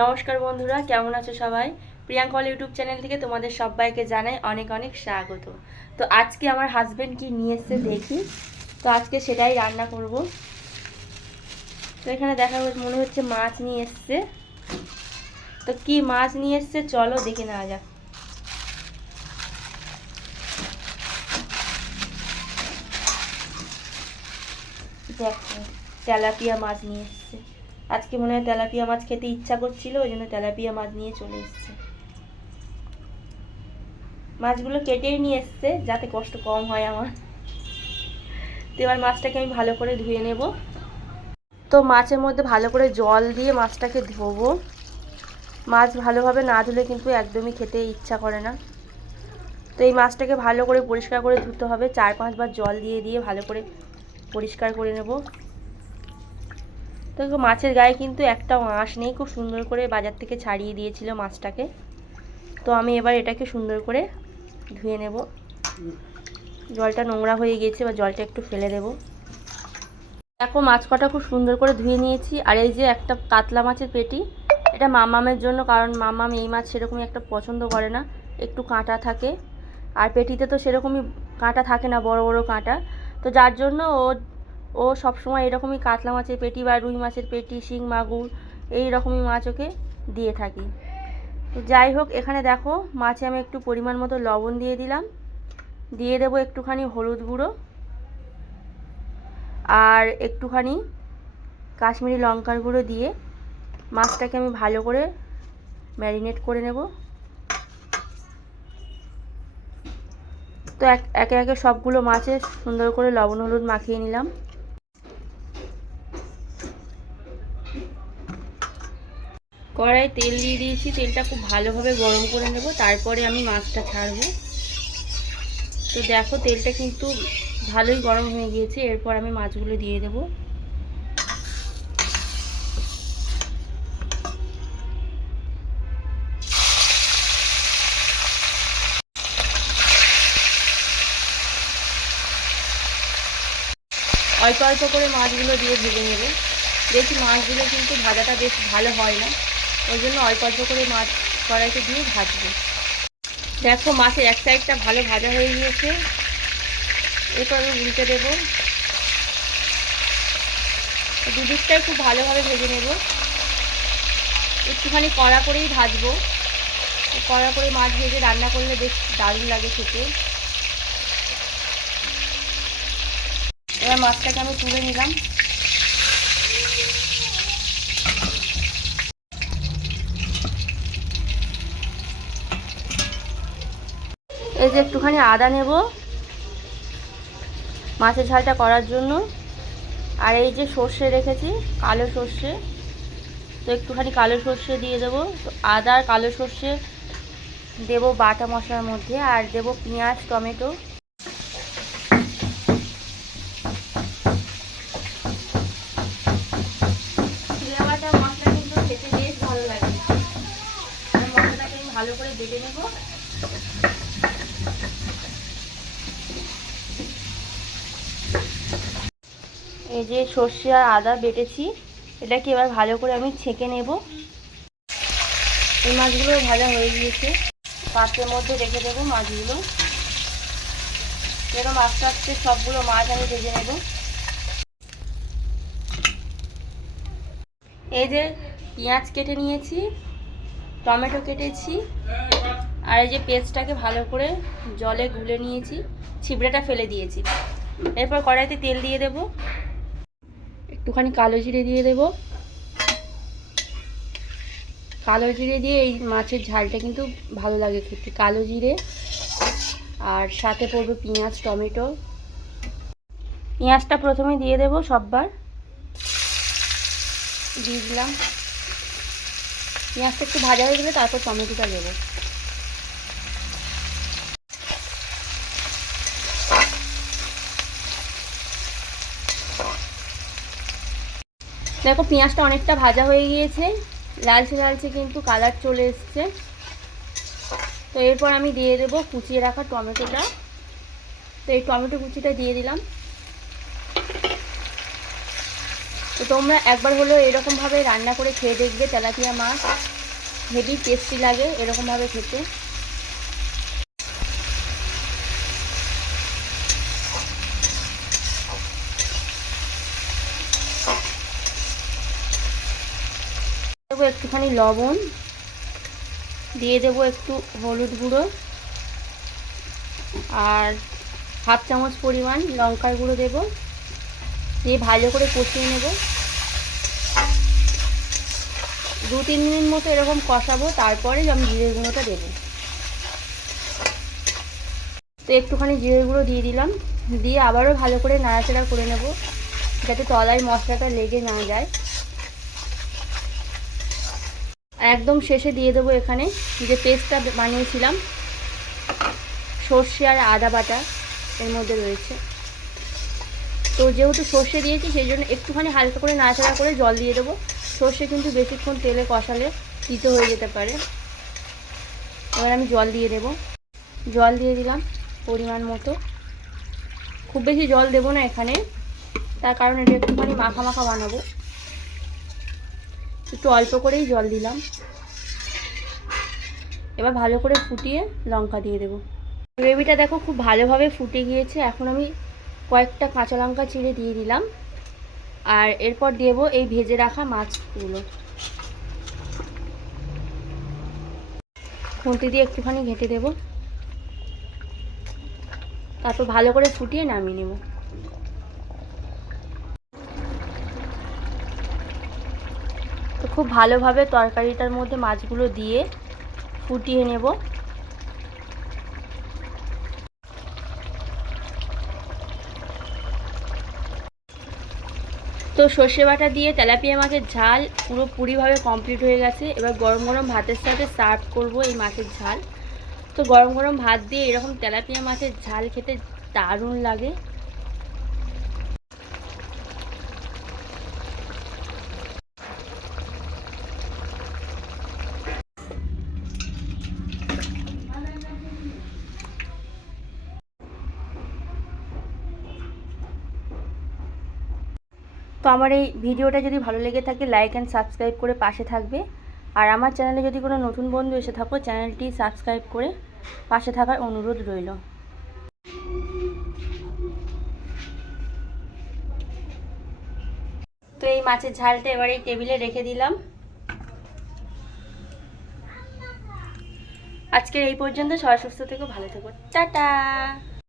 নমস্কার বন্ধুরা, কেমন আছো সবাই? প্রিয়াঙ্কল ইউটিউব চ্যানেল থেকে তোমাদের সবাইকে জানাই অনেক অনেক স্বাগত। তো আজকে আমার হাজবেন্ড কি নিয়ে এসছে দেখি। তো আজকে সেটাই রান্না করব। তো এখানে দেখা মনে হচ্ছে মাছ নিয়ে এসছে। তো কি মাছ নিয়ে এসছে চলো দেখে নেওয়া যাক। দেখো, তেলাপিয়া মাছ নিয়ে এসছে। আজকে মনে হয় তেলাপিয়া মাছ খেতে ইচ্ছা করছিল, ওই জন্য তেলাপিয়া মাছ নিয়ে চলে এসছে। মাছগুলো কেটেই নিয়ে এসছে যাতে কষ্ট কম হয় আমার। তো এবার মাছটাকে আমি ভালো করে ধুয়ে নেব। তো মাছের মধ্যে ভালো করে জল দিয়ে মাছটাকে ধোবো। মাছ ভালোভাবে না ধুলে কিন্তু একদমই খেতে ইচ্ছা করে না। তো এই মাছটাকে ভালো করে পরিষ্কার করে ধুতে হবে, 4-5 বার জল দিয়ে দিয়ে ভালো করে পরিষ্কার করে নেব। তো মাছের গায়ে কিন্তু একটাও আঁশ নেই, খুব সুন্দর করে বাজার থেকে ছাড়িয়ে দিয়েছিল মাছটাকে। তো আমি এবার এটাকে সুন্দর করে ধুয়ে নেব। জলটা নোংরা হয়ে গিয়েছে, বা জলটা একটু ফেলে দেব। দেখো, মাছ কটা খুব সুন্দর করে ধুয়ে নিয়েছি। আর এই যে একটা কাতলা মাছের পেটি, এটা মামামের জন্য, কারণ মামাম এই মাছ সেরকমই একটা পছন্দ করে না, একটু কাঁটা থাকে। আর পেটিতে তো সেরকমই কাঁটা থাকে না, বড় বড় কাঁটা। তো যার জন্য ও ও সবসময় এরকমই কাতলা মাছের পেটি বা রুই মাছের পেটি, শিং মাগুর এই রকমই মাছ ওকে দিয়ে থাকি। তো যাই হোক, এখানে দেখো মাছে আমি একটু পরিমাণ মতো লবণ দিয়ে দিলাম। দিয়ে দেবো একটুখানি হলুদ গুঁড়ো আর একটুখানি কাশ্মীরি লঙ্কার গুঁড়ো দিয়ে মাছটাকে আমি ভালো করে ম্যারিনেট করে নেব। তো একে একে সবগুলো মাছে সুন্দর করে লবণ হলুদ মাখিয়ে নিলাম। কড়াই তেল দিয়ে দিয়েছি, তেলটা খুব ভালোভাবে গরম করে নেব, তারপরে আমি মাছটা ছাড়বো। তো দেখো, তেলটা কিন্তু ভালোই গরম হয়ে গিয়েছে। এরপর আমি মাছগুলো দিয়ে দেবো। অল্প অল্প করে মাছগুলো দিয়ে ভেজে নেব। দেখি মাছগুলো কিন্তু ভাজাটা বেশ ভালো হয় না, ওই জন্য অল্প অল্প করে মাছ কড়াইতে দিয়ে ভাজবো। দেখো, মাছের এক সাইডটা ভালো ভাজা হয়ে গিয়েছে। এরপর আমি উল্টে দেবো। দুদিকটাই খুব ভালোভাবে ভেজে নেব। একটুখানি কড়া করেই ভাজবো। কড়া করে মাছ ভেজে রান্না করলে বেশ দারুণ লাগে খেতে। এবার মাছটাকে আমি তুলে নিলাম। এই যে একটুখানি আদা নেব মাছের ঝালটা করার জন্য। আর এই যে সর্ষে রেখেছি, কালো সর্ষে, তো একটুখানি কালো সর্ষে দিয়ে দেবো। তো আদা আর কালো সর্ষে দেবো বাটা মশলার মধ্যে, আর দেবো পেঁয়াজ টমেটো। জিরা বাটা মশলা কিন্তু খেতে বেশ ভালো লাগে। মশলাটাকে আমি ভালো করে বেটে নেব। এই যে সর্ষে আর আদা বেটেছি, এটাকে এবার ভালো করে আমি ছেঁকে নেব। এই মাছগুলো ভাজা হয়ে গিয়েছে, পাত্রের মধ্যে রেখে দেবো মাছগুলো। এরকম আস্তে আস্তে সবগুলো মাছ আমি ভেজে নেব। এই যে পেঁয়াজ কেটে নিয়েছি, টমেটো কেটেছি, আর এই যে পেস্টটাকে ভালো করে জলে গুলে নিয়েছি, ছিবড়েটা ফেলে দিয়েছি। এরপর কড়াইতে তেল দিয়ে দেব, একটুখানি কালো জিরে দিয়ে দেব। কালো জিরে দিয়ে এই মাছের ঝালটা কিন্তু ভালো লাগে খেতে, কালো জিরে। আর সাথে পড়বে পেঁয়াজ টমেটো। পেঁয়াজটা প্রথমে দিয়ে দেব, সববার দিয়ে দিলাম। পেঁয়াজটা একটু ভাজা হয়ে গেলে তারপর টমেটোটা দেবো। দেখো, পেঁয়াজটা অনেকটা ভাজা হয়ে গিয়েছে, লালচে লালচে কিন্তু কালার চলে এসছে। তো এরপর আমি দিয়ে দেবো কুচিয়ে রাখা টমেটোটা। তো এই টমেটো কুচিটা দিয়ে দিলাম। তো তোমরা একবার হলেও এরকমভাবে রান্না করে খেয়ে দেখবে তেলাপিয়া মাছ, হেভি টেস্টি লাগে এরকমভাবে খেতে। দেবো একটুখানি লবণ, দিয়ে দেবো একটু হলুদ গুঁড়ো, আর হাফ চামচ পরিমাণ লঙ্কার গুঁড়ো দেবো, দিয়ে ভালো করে কষিয়ে নেব। 2-3 মিনিট মতো এরকম কষাবো, তারপরে আমি জিরের গুঁড়োটা দেবো। তো একটুখানি জিরের গুঁড়ো দিয়ে দিলাম, দিয়ে আবারও ভালো করে নাড়াচাড়া করে নেব যাতে তলায় মশলাটা লেগে না যায়। একদম শেষে দিয়ে দেবো এখানে যে পেস্টটা বানিয়েছিলাম, সর্ষে আর আদা বাটা এর মধ্যে রয়েছে। তো যেহেতু সর্ষে দিয়েছি সেই জন্য একটুখানি হালকা করে নাড়াচাড়া করে জল দিয়ে দেবো। সর্ষে কিন্তু বেশিক্ষণ তেলে কষালে তিতো হয়ে যেতে পারে। এবার আমি জল দিয়ে দেবো, জল দিয়ে দিলাম পরিমাণ মতো। খুব বেশি জল দেবো না এখানে, তার কারণ এটা একটুখানি মাখা মাখা বানাবো, একটু অল্প করেই জল দিলাম। এবার ভালো করে ফুটিয়ে লঙ্কা দিয়ে দেবো। গ্রেভিটা দেখো খুব ভালোভাবে ফুটে গিয়েছে। এখন আমি কয়েকটা কাঁচা লঙ্কা চিড়ে দিয়ে দিলাম, আর এরপর দেবো এই ভেজে রাখা মাছগুলো। খুন্তি দিয়ে একটুখানি ঘেঁটে দেবো, তারপর ভালো করে ফুটিয়ে নামিয়ে নেব। তো খুব ভালোভাবে তরকারিটার মধ্যে মাছগুলো দিয়ে ফুটিয়ে নেব। তো সর্ষে বাটা দিয়ে তেলাপিয়া মাছের ঝাল পুরোপুরিভাবে কমপ্লিট হয়ে গেছে। এবার গরম গরম ভাতের সাথে সার্ভ করব এই মাছের ঝাল। তো গরম গরম ভাত দিয়ে এরকম তেলাপিয়া মাছের ঝাল খেতে দারুণ লাগে। তো আমার এই ভিডিওটা যদি ভালো লেগে থাকে লাইক অ্যান্ড সাবস্ক্রাইব করে পাশে থাকবে। আর আমার চ্যানেলে যদি কোনো নতুন বন্ধু এসে থাকো চ্যানেলটি সাবস্ক্রাইব করে পাশে থাকার অনুরোধ রইল। তো এই মাছের ঝালটা এবার এই টেবিলে রেখে দিলাম। আজকের এই পর্যন্ত। সবাই সুস্থ থেকো, ভালো থেকো, টাটা।